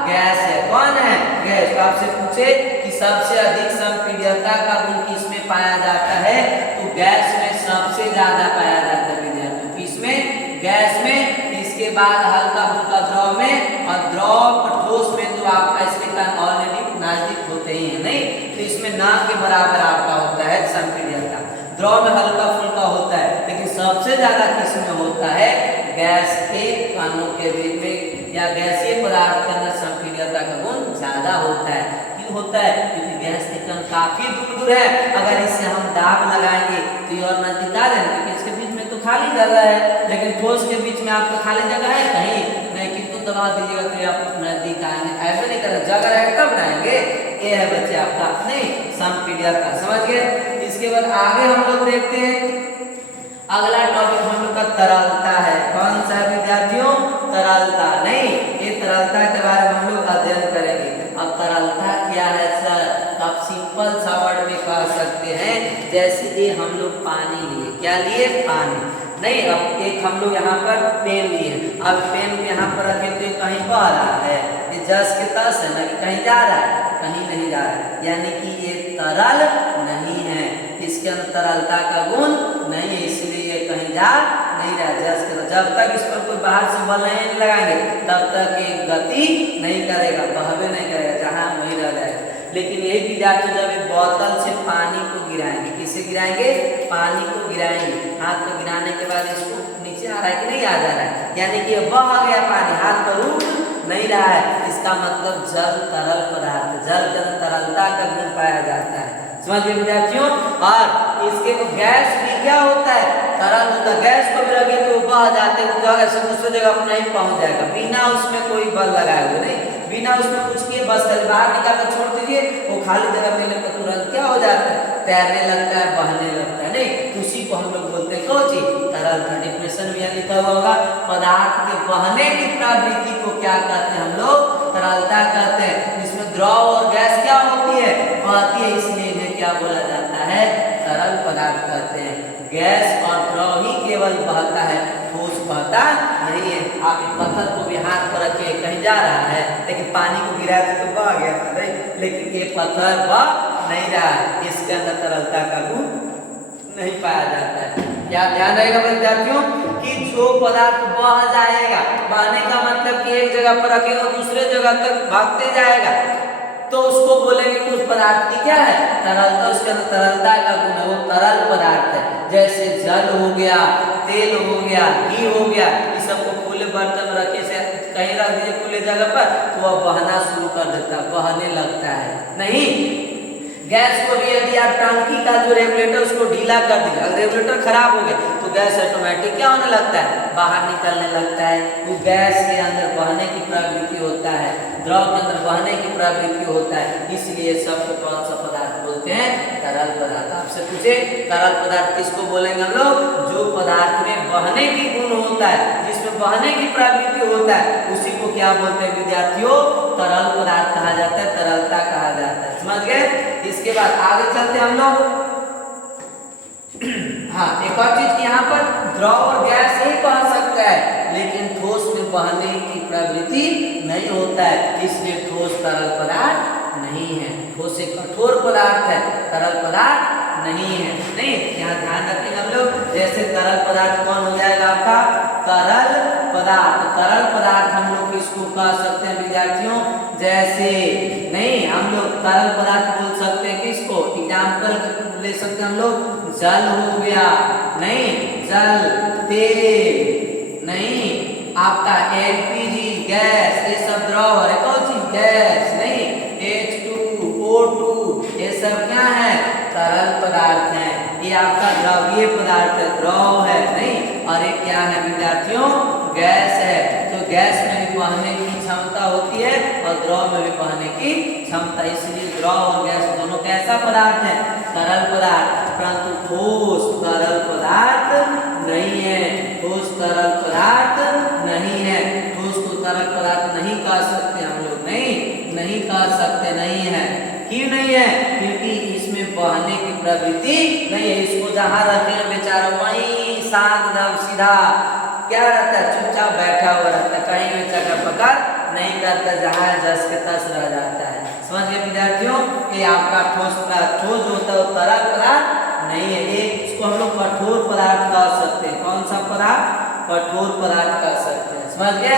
गैस है। कौन है, गैस। तो आपसे पूछे कि सबसे अधिक संपीड्यता का गुण किसमें पाया जाता है, तो गैस में सबसे ज्यादा पाया जाता है विद्यार्थियों। किसमें, गैस में, इसके बाद हल्का फुल्का द्रव में, और द्रव और ठोस में तो आपका इसके कण ऑलरेडी नजदीक होते ही है। नहीं, तो इसमें ना के बराबर आपका होता है संपीड्यता। द्रव में हल्का फुल्का होता है, लेकिन सबसे ज्यादा किसमें होता है, गैस के कणों के बीच में या गैसीय पदार्थ के अंदर संपीड्यता का गुण ज्यादा होता है। क्यों होता है, क्योंकि गैस के कण काफी दूर है। अगर इसे हम दाब लगाएंगे तो ये और नजदीक आ जाएंगे, क्योंकि इसके बीच में तो खाली जगह है, लेकिन ठोस के बीच में आपको खाली जगह है कहीं नहीं, कितना दबा दीजिएगा तो आप नजदीक आएंगे, ऐसा नहीं करें, जगह है तब आएंगे। ये है बच्चे आपका नहीं संपीड्यता। समझ गए? इसके बाद आगे हम लोग देखते हैं, अगला टॉपिक हम लोग का तरलता है। कौन सा है विद्यार्थियों, तरलता। नहीं, ये तरलता के बारे में हम लोग अध्ययन करेंगे। अब तरलता क्या है सर, आप सिंपल सा वर्ड में कह सकते हैं जैसे ये हम लोग पानी लिए, क्या लिए? पानी। नहीं, अब एक हम लोग यहाँ पर पेन लिए, अब पेन को यहाँ पर रखे तो ये कहीं बह रहा है, ये जस के तस है ना, कि कहीं जा रहा है? कहीं नहीं जा रहा है, यानी कि ये तरल नहीं है, इसके अंदर तरलता का गुण नहीं है, इसलिए ये कहीं जा नहीं रहा। जस के जब तक इस पर कोई बाहर से बल नहीं लगाएंगे तब तक ये गति नहीं करेगा, बहवे नहीं करेगा, जहाँ वहीं रह जाएगा। लेकिन यही विद्यार्थी जब एक बोतल से पानी को गिराएंगे, किससे गिराएंगे? पानी को गिराएंगे, हाथ को गिराने के बाद इसको नीचे आ रहा है कि नहीं आ जा रहा है, यानी कि बह गया पानी, हाथ पर रुक नहीं रहा है, इसका मतलब जल तरल पदार्थ, जल के अंदर तरलता का गुण पाया जाता है। समझ गए विद्यार्थियों? और इसके को गैस भी क्या होता है? तरल होता है। गैस को भी रखे तो बह जाते हैं, जगह से दूसरे जगह पर नहीं पहुंच जाएगा, बिना उसमें कोई बल लगाए हुए, नहीं बिना उसमें कुछ किए, बस बाहर निकाल कर छोड़ दीजिए, वो खाली जगह मिलने पर तुरंत क्या हो जाता है? तैरने लगता है, बहने लगता है। नहीं, तो उसी को हम लोग बोलते हैं कौन चीज? तरल। डेफिनेशन में लिखा हुआ होगा, पदार्थ के बहने की प्रवृत्ति को क्या कहते हैं हम लोग? तरलता कहते हैं। इसमें द्रव और गैस क्या होती है? बहती है, इसलिए इन्हें क्या बोला जाता है? तरल पदार्थ कहते हैं। गैस और द्रव ही केवल बहता है, ठोस बहता नहीं है। आप एक पत्थर को भी हाथ पर रखे, कहीं जा रहा है, लेकिन पानी को गिराया तो बह गया था, नहीं, लेकिन ये पत्थर बह नहीं रहा, इसके अंदर तरलता का गुण नहीं पाया जाता है। क्या ध्यान रहेगा विद्यार्थियों कि जो पदार्थ बह जाएगा, बहने का मतलब कि एक जगह पर रखेगा दूसरे जगह तक भागते जाएगा, तो उसको बोलेंगे कि उस पदार्थ की क्या है? तरलता। उसके अंदर तरलता का गुण है, वो तरल पदार्थ है। जैसे जल हो गया, तेल हो गया, घी हो गया, इस सबको खुले बर्तन में रखे से कहीं रख दीजिए खुले जगह पर, तो वह बहना शुरू कर देता है, बहने लगता है। नहीं, गैस को भी यदि आप टंकी का जो रेगुलेटर उसको ढीला कर दीजिए, अगर रेगुलेटर खराब हो गया तो गैस ऑटोमेटिक क्या होने लगता है? बाहर निकलने लगता है। वो गैस के अंदर बहने की प्रवृत्ति होता है, द्रव के अंदर बहने की प्रवृत्ति होता है, इसलिए सबको कौन सा पदार्थ बोलते हैं? तरल पदार्थ। आपसे पूछे तरल पदार्थ किसको बोलेंगे हम लोग? जो पदार्थ में बहने की गुण होता है, जिसमें बहने की प्रवृत्ति होता है, उसी को क्या बोलते हैं विद्यार्थियों? तरल पदार्थ कहा जाता है, तरलता कहा जाता है। समझ गए? इसके बाद आगे चलते हम लोग। हाँ, एक और चीज यहाँ पर द्रव और गैस ही बह सकता है, लेकिन ठोस में बहने की प्रवृत्ति नहीं होता है, इसलिए ठोस तरल पदार्थ नहीं है। ठोस एक कठोर पदार्थ है, तरल पदार्थ नहीं है। नहीं, यहाँ ध्यान रखेंगे हम लोग। जैसे तरल पदार्थ कौन हो जाएगा आपका? तरल पदार्थ। तरल पदार्थ हम लोग किसको कह सकते हैं विद्यार्थियों? जैसे नहीं, हम लोग तरल पदार्थ बोल सकते हैं किसको? एग्जाम्पल ले सकते हैं हम लोग, जल हो गया, नहीं जल, तेल, नहीं आपका एलपीजी गैस, ये सब द्रव है। कौन सी? गैस। नहीं, H2O2 ये सब क्या है? तरल पदार्थ है। ये आपका द्रवीय पदार्थ है, द्रव है, नहीं, और ये क्या है विद्यार्थियों? गैस है। तो गैस में भी बहने की क्षमता होती है और द्रव में भी बहने की क्षमता, इसलिए द्रव और गैस दोनों कैसा पदार्थ है? तरल पदार्थ। परंतु ठोस तरल पदार्थ नहीं है, ठोस तरल पदार्थ नहीं है। ठोस को तरल पदार्थ नहीं कह सकते हम लोग, नहीं कह सकते, नहीं है। क्यों नहीं है? क्योंकि इसमें बहने की प्रवृत्ति नहीं है। इसको जहाँ रखे हैं बेचारा वहीं शांत दम सीधा क्या रहता है? चुपचाप बैठा हुआ रहता है, कहीं भी चक्कर पकड़ नहीं करता, जहाँ जस के तस रह जाता है। समझ गए विद्यार्थियों? ये आपका ठोस जो होता है वो तरल पदार्थ नहीं है, ये इसको हम लोग कठोर पदार्थ कह सकते हैं। कौन सा पदार्थ? कठोर पदार्थ कह सकते हैं। समझ गए?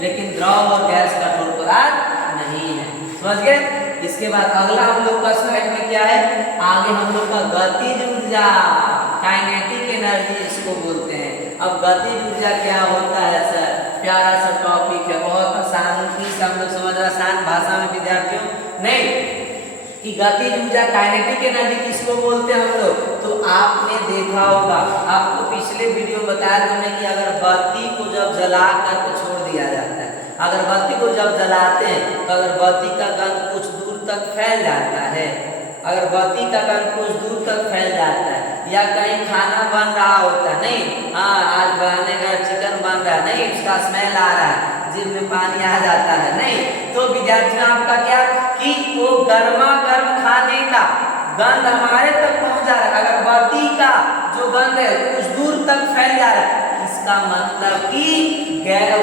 लेकिन द्रव और गैस कठोर पदार्थ नहीं है। समझ गए? इसके बाद अगला हम लोग का स्लाइड में क्या है? आगे हम लोग का गतिज ऊर्जा, काइनेटिक एनर्जी इसको बोलते हैं। अब गतिज ऊर्जा क्या होता है सर? प्यारा सा टॉपिक है, बहुत आसान से हम लोग समझ रहे, आसान भाषा में विद्यार्थियों। नहीं कि गतिज ऊर्जा काइनेटिक एनर्जी किसको बोलते हैं हम लोग? तो आपने देखा होगा, आपको पिछले वीडियो में बताया तुमने कि अगर बत्ती को जब जला कर तो छोड़ दिया जाता है, अगरबत्ती को जब जलाते हैं तो अगरबत्ती का गंध कुछ दूर तक फैल जाता है, अगरबत्ती का गंध कुछ दूर तक फैल जाता है। या कहीं खाना बन रहा होता है, नहीं हाँ आज बनेगा चिकन बन रहा है, नहीं उसका स्मेल आ रहा है, जिभ में पानी आ जाता है, नहीं तो विद्यार्थियों आपका क्या कि वो गर्मा गर्म खाने का गंध हमारे तक पहुंच जा रहा है। तक फैल जा रहा है। इसका मतलब कि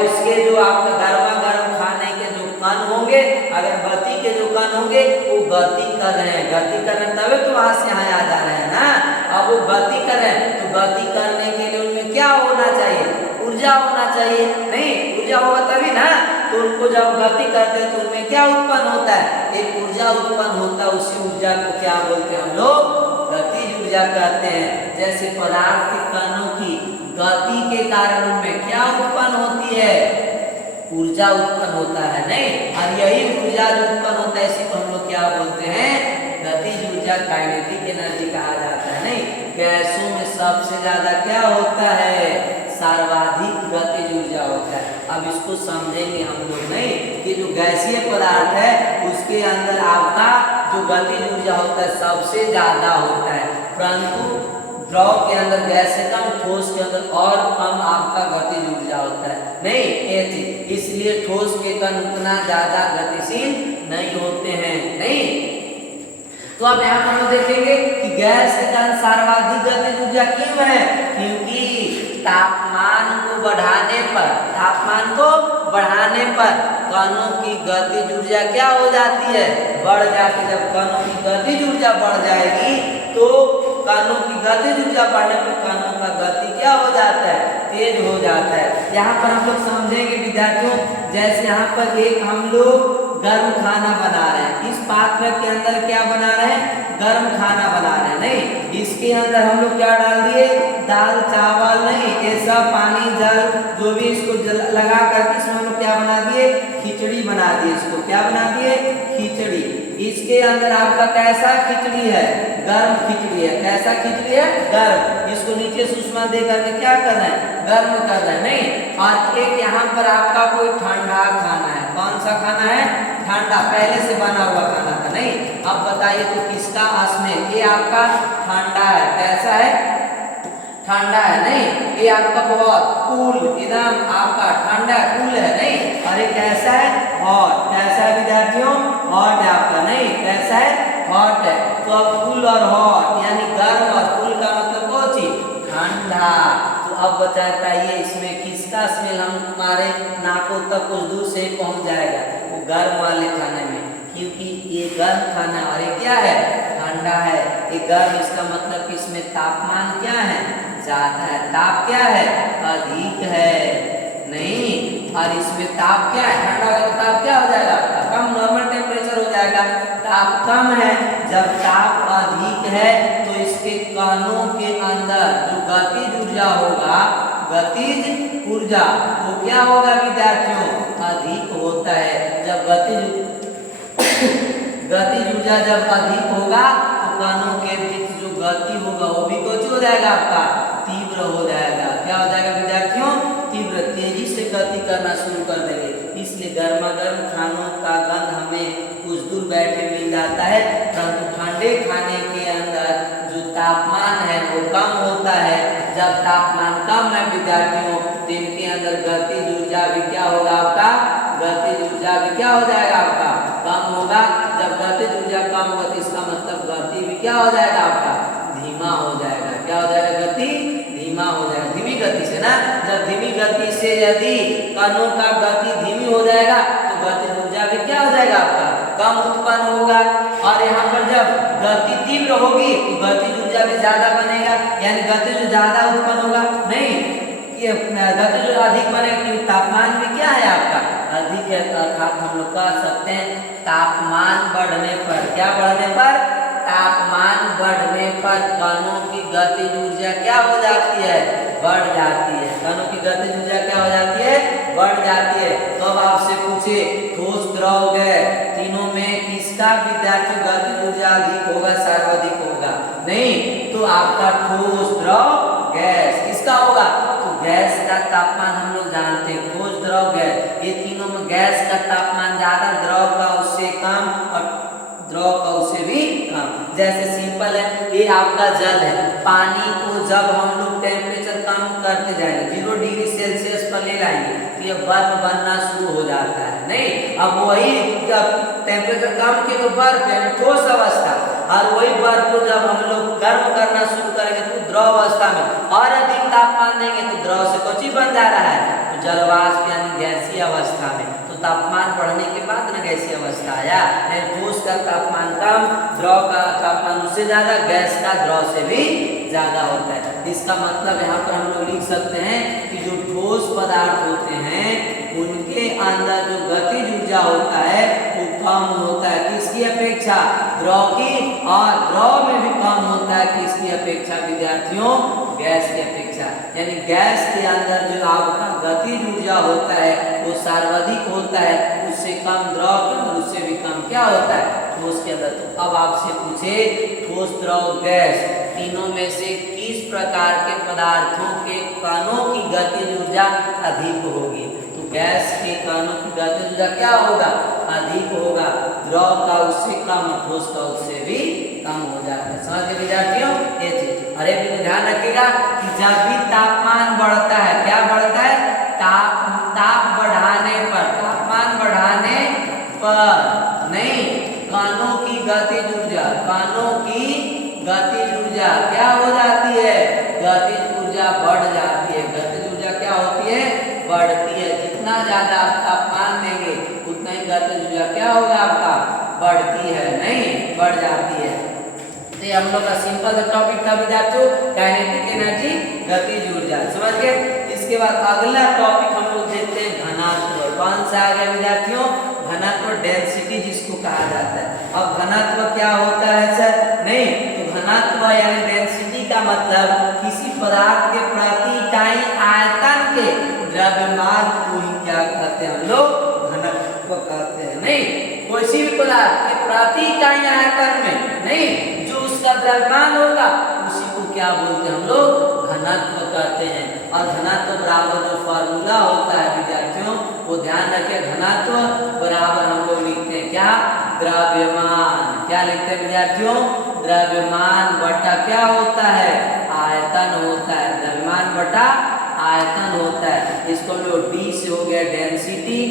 उसके जो आपका गर्मा गर्म खाने के जो कण होंगे, अगरबत्ती के जो कण होंगे वो गति कर रहे हैं, गति कर रहे हैं, तभी तो वहां से यहाँ आ जा रहे हैं ना। अब वो गति कर रहे हैं तो गति करने के लिए उनमें क्या होना चाहिए? ऊर्जा होना चाहिए। नहीं, ऊर्जा होगा तभी ना। तो उनको जब गति करते हैं तो उनमें क्या उत्पन्न होता है? एक ऊर्जा उत्पन्न होता है। उसी ऊर्जा को क्या बोलते हैं हम लोग? गतिज ऊर्जा कहते हैं। जैसे पदार्थ के कणों की गति के कारण उनमें क्या उत्पन्न होती है? ऊर्जा उत्पन्न होता है। नहीं, और यही ऊर्जा जो उत्पन्न होता है इसी को हम लोग क्या बोलते हैं? गतिज ऊर्जा, काइनेटिक एनर्जी कहा जाता है। नहीं, गैसों में सबसे ज्यादा क्या होता है? सर्वाधिक गतिज ऊर्जा होता है। अब इसको समझेंगे हम लोग। नहीं कि जो गैसीय पदार्थ है उसके अंदर आपका जो गतिज ऊर्जा होता है सबसे ज्यादा होता है, परंतु द्रव के अंदर गैस से कम, ठोस के अंदर और कम आपका गतिज ऊर्जा होता है। नहीं, ये चीज इसलिए ठोस के कण उतना ज्यादा गतिशील नहीं होते हैं। नहीं, तो अब यहाँ पर हम देखेंगे कि गैस के कण सर्वाधिक गतिज ऊर्जा क्यों है? क्योंकि तापमान को बढ़ाने पर कणों की गतिज ऊर्जा क्या हो जाती है? बढ़ जाती है। जब कणों की गतिज ऊर्जा बढ़ जाएगी तो कणों की गतिज ऊर्जा बढ़ने पर कणों का गति क्या हो जाता है? तेज हो जाता है। यहाँ पर हम लोग समझेंगे विद्यार्थियों, जैसे यहाँ पर एक हम लोग गर्म खाना बना रहे हैं। इस पात्र के अंदर क्या बना रहे हैं? गर्म खाना बना रहे हैं। नहीं, इसके अंदर हम लोग क्या डाल दिए? दाल चावल नहीं, ये सब पानी जल जो भी इसको लगा करके इसमें हम लोग क्या बना दिए? खिचड़ी बना दिए। इसको क्या बना दिए? खिचड़ी। इसके अंदर आपका कैसा खिचड़ी है? गर्म खिचड़ी है। कैसा खिचड़ी है? गर्म। इसको नीचे सुषमा दे करके क्या कर रहे हैं? गर्म कर रहे हैं। नहीं, और एक यहाँ पर आपका कोई ठंडा खाना है। कौन सा खाना है? ठंडा, पहले से बना हुआ खाना था। नहीं, अब बताइए तो किसका स्मेल? ये आपका ठंडा है। कैसा है? ठंडा है। नहीं, ये आपका बहुत कूल, एकदम आपका ठंडा कूल है। नहीं, और ये कैसा है? हॉट। कैसा है विद्यार्थियों? हॉट है आपका। नहीं, कैसा है? हॉट है। तो अब कूल और हॉट यानी गर्म और कूल का मतलब कौन चीज? ठंडा। तो अब बताइए इसमें किसका स्मेल हमारे नाकों तक कुछ दूर से पहुंच जाएगा? वो गर्म वाले खाने में, क्योंकि ये गर्म खाना और ये क्या है? ठंडा है। ये गर्म, इसका मतलब कि इसमें तापमान क्या है? ज्यादा है। ताप क्या है? अधिक है। नहीं, और इसमें ताप क्या है? ठंडा होगा तो ताप क्या हो जाएगा? कम, नॉर्मल टेम्परेचर हो जाएगा। ताप कम है। जब ताप अधिक है तो इसके कणों के अंदर जो गतिज ऊर्जा होगा, गतिज ऊर्जा वो क्या होगा विद्यार्थियों? अधिक होता है। जब गतिज ऊर्जा जब अधिक होगा तो कणों के बीच जो गति होगा वो भी कुछ हो जाएगा आपका? तीव्र हो जाएगा। क्या हो जाएगा विद्यार्थियों? तीव्र, तेजी से गति करना शुरू कर देंगे। इसलिए गर्मा गर्म खानों का गंध हमें कुछ दूर बैठे मिल जाता है, परंतु ठंडे खाने के अंदर जो तापमान है वो कम होता है। जब तापमान कम है विद्यार्थियों तो इनके अंदर गतिज ऊर्जा भी क्या होगा आपका? गतिज ऊर्जा भी क्या हो जाएगा आपका? कम होगा। जब गतिज ऊर्जा कम होगा तो इसका मतलब गति भी क्या हो जाएगा आपका? धीमा हो जाएगा। क्या हो जाएगा? गति धीमा हो जाएगा। धीमी गति से ना, जब धीमी गति से यदि कणों का गति धीमी हो जाएगा तो गतिज ऊर्जा भी क्या हो जाएगा आपका? कम उत्पन्न होगा। और यहाँ पर जब गति तीव्र होगी तो गतिज ऊर्जा भी ज्यादा बनेगा, यानी गतिज ज्यादा उत्पन्न होगा। नहीं, ये गतिज अधिक बनेगा क्योंकि तापमान भी क्या है आपका? अधिक है। अर्थात हम लोग कह सकते हैं तापमान बढ़ने पर, क्या बढ़ने पर? तापमान बढ़ने पर कणों की गतिज ऊर्जा क्या हो जाती है? बढ़ जाती है। कणों की गतिज ऊर्जा क्या हो जाती है? बढ़ जाती है। तो अब आपसे पूछे ठोस, द्रव, गैस, तीनों में किसका विद्यार्थी गतिज ऊर्जा अधिक होगा, सर्वाधिक होगा? नहीं, तो आपका ठोस, द्रव, गैस किसका होगा? तो गैस का तापमान हम लोग जानते हैं, ठोस, द्रव, गैस, ये तीनों में गैस का तापमान ज्यादा, द्रव का उससे कम और द्रव का उससे भी कम। जैसे सिंपल है, ये आपका जल है। पानी को जब हम लोग टेम्परेचर कम करते जाएंगे, 0 डिग्री सेल्सियस पर ले लाएंगे तो ये बर्फ बनना शुरू हो जाता है। नहीं, अब वही जब टेम्परेचर कम किए तो बर्फ यानी ठोस अवस्था, और वही बर्फ को जब हम लोग गर्म करना शुरू करेंगे तो द्रव अवस्था में, और अधिक तापमान देंगे तो द्रव से कौन चीज बन जा रहा है, तो जल वाष्प यानी गैसीय अवस्था में। तो तापमान बढ़ने के बाद ना गैसीय अवस्था आया, ठोस का तापमान कम, द्रव का तापमान उससे ज्यादा, गैस का द्रव से भी ज्यादा होता है। इसका मतलब यहाँ पर हम लोग लिख सकते हैं कि जो ठोस पदार्थ होते हैं उनके अंदर जो गतिज ऊर्जा होता है वो कम होता है किसकी अपेक्षा, द्रव की, और द्रव में भी कम होता है किसकी अपेक्षा विद्यार्थियों, गैस की अपेक्षा। यानी गैस के अंदर जो आपका गतिज ऊर्जा होता है वो सर्वाधिक होता है, उससे कम द्रव के अंदर, उससे भी कम क्या होता है, ठोस के अंदर। तो अब आपसे पूछे ठोस, द्रव, गैस, तीनों में से किस प्रकार के पदार्थों के कणों की गतिज ऊर्जा अधिक होगी, तो गैस के कणों की गतिज ऊर्जा क्या होगा, अधिक होगा, द्रव का उससे कम, ठोस का उससे भी कम हो जाता है। समझ गए विद्यार्थियों ये चीज। अरे ध्यान रखिएगा कि जब भी तापमान बढ़ता है, क्या बढ़ता है, ताप बढ़ाने पर, तापमान बढ़ाने पर नहीं, कणों की गतिज ऊर्जा, कणों की गतिज ऊर्जा क्या हो जाती है, गतिज ऊर्जा बढ़ जाती है। गतिज ऊर्जा क्या होती है, बढ़ती है। जितना ज्यादा आप तापमान देंगे उतना ही गतिज ऊर्जा क्या होगा आपका, बढ़ती है, नहीं बढ़ जाती है। तो ये हम लोग का सिंपल टॉपिक था विद्यार्थियों, काइनेटिक एनर्जी, गतिज ऊर्जा, समझ गए। इसके बाद अगला टॉपिक हम लोग देखते हैं घनत्व। कौन सा आ गया विद्यार्थियों, घनत्व, डेंसिटी जिसको कहा जाता है। अब घनत्व क्या होता है सर, नहीं, तो घनत्व यानी डेंसिटी का मतलब किसी पदार्थ के प्रति इकाई आयतन के द्रव्यमान को ही क्या कहते हैं हम लोग, घनत्व कहते हैं। नहीं, किसी भी पदार्थ के प्रति इकाई आयतन में, नहीं, जो उसका द्रव्यमान होगा उसी को क्या बोलते हैं हम लोग, घनत्व कहते हैं। और घनत्व बराबर जो फॉर्मूला होता है विद्यार्थियों वो ध्यान रखिए, घनत्व बराबर हम लोग लिखते हैं क्या, द्रव्यमान। क्या लिखते हैं विद्यार्थियों, द्रव्यमान बटा क्या होता है, आयतन होता है, द्रव्यमान बटा आयतन होता है। इसको लोग D से हो गया डेंसिटी,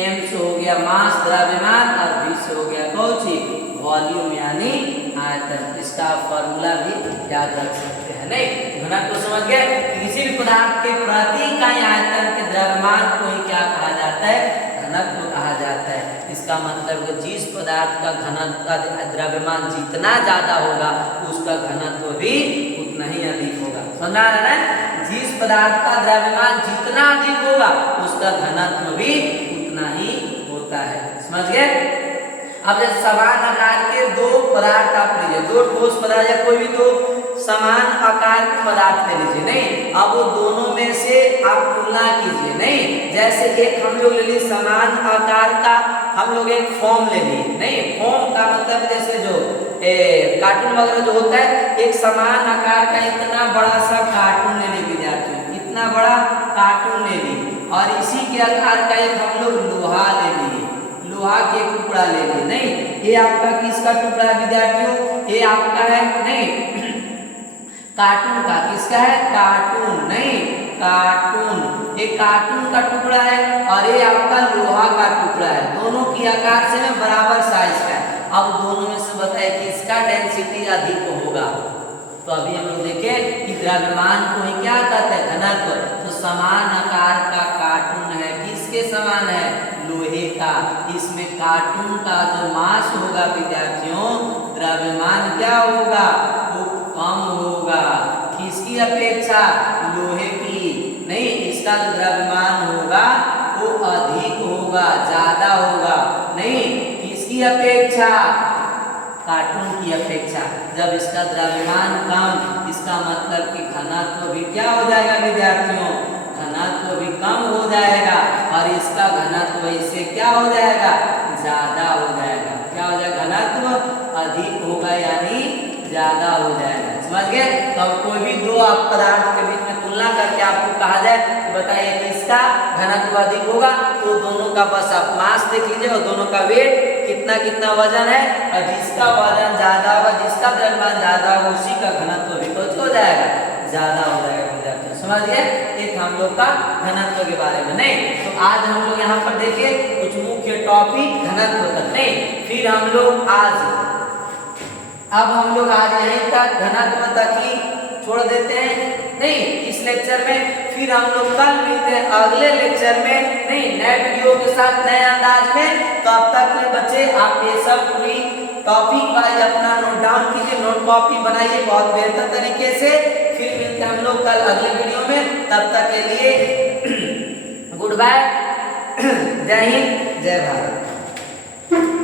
M से हो गया मास द्रव्यमान, और V से हो गया कौची, वॉल्यूम यानी आयतन। इसका फॉर्मूला भी याद रख सकते हैं। नहीं, घनत्व तो समझ गए, किसी भी पदार्थ के प्रति इकाई आयतन के द्रव्यमान को ही क्या कहा जाता है, घनत्व कहा जाता है। इसका मतलब जिस पदार्थ का घनत्व द्रव्यमान जितना ज्यादा होगा उसका घनत्व भी उतना ही अधिक होगा। समझ आ रहा है, जिस पदार्थ का द्रव्यमान जितना अधिक होगा उसका घनत्व भी उतना ही होता है। समझ गए। अब जैसे समान आकार के दो पदार्थ आप लीजिए, दो ठोस पदार्थ या कोई भी दो समान आकार के पदार्थ ले लीजिए, नहीं, अब वो दोनों में से आप तुलना कीजिए। नहीं, जैसे एक हम लोग ले लिए समान आकार का, हम लोग एक फोम ले लिए, नहीं, फोम का मतलब जैसे जो कार्टून वगैरह जो होता है, एक समान आकार का इतना बड़ा सा कार्टून ले लिए विद्यार्थियों, इतना बड़ा कार्टून ले लिए, और इसी के आकार का एक हम लोग लोहा ले लिए, लोहा के एक टुकड़ा ले लिए। नहीं, ये आपका किसका टुकड़ा है विद्यार्थियों, ये आपका है, नहीं, कार्टून का, किसका है, कार्टून, नहीं, कार्टून, ये कार्टून का टुकड़ा है, और ये आपका लोहा का टुकड़ा है। दोनों की आकार से में बराबर साइज का है। अब दोनों में से बताइए किसका डेंसिटी अधिक होगा। तो अभी हम लोग देखें कि द्रव्यमान को ही क्या कहते हैं, घनत्व। तो समान आकार का कार्टून है, किसके समान है, लोहे का। इसमें कार्टून का जो मास होगा विद्यार्थियों, द्रव्यमान क्या होगा, वो कम होगा, किसकी अपेक्षा, लोहे की। नहीं, इसका जो द्रव्यमान होगा वो अधिक होगा, ज्यादा होगा। नहीं, किसकी अपेक्षा, कार्टून की अपेक्षा। जब इसका द्रव्यमान कम, इसका मतलब कि घनत्व भी क्या हो जाएगा विद्यार्थियों, घनत्व भी कम हो जाएगा, और इसका घनत्व इससे क्या हो जाएगा, ज्यादा हो जाएगा। क्या हो जाएगा, घनत्व अधिक होगा यानी ज्यादा हो जाएगा। समझ गए। तो अब कोई भी दो आप पदार्थ के बीच में तुलना करके आपको कहा जाए तो बताइए कि इसका घनत्व अधिक होगा, तो दोनों का बस आप मास देख लीजिए और दोनों का वेट कितना कितना वजन है, और जिसका वजन ज्यादा होगा, जिसका द्रव्यमान ज्यादा होगा, उसी का घनत्व भी कुछ हो जाएगा, ज्यादा हो जाएगा विद्यार्थियों। समझ गए। एक हम लोग का घनत्व के बारे में। नहीं, तो आज हम लोग यहाँ पर देखिए कुछ मुख्य टॉपिक घनत्व का। नहीं, फिर हम लोग आज अब हम लोग आज यहीं तक घनत्व तक ही छोड़ देते हैं नहीं इस लेक्चर में। फिर हम लोग कल मिलते हैं अगले लेक्चर में नहीं नए वीडियो के साथ नए अंदाज में। तब तक में बच्चे आप ये सब पूरी टॉपिक वाइज अपना नोट डाउन कीजिए, नोट कॉपी बनाइए बहुत बेहतर तरीके से। फिर मिलते हैं हम लोग कल अगले वीडियो में, तब तक के लिए गुड बाय, जय हिंद जय भारत।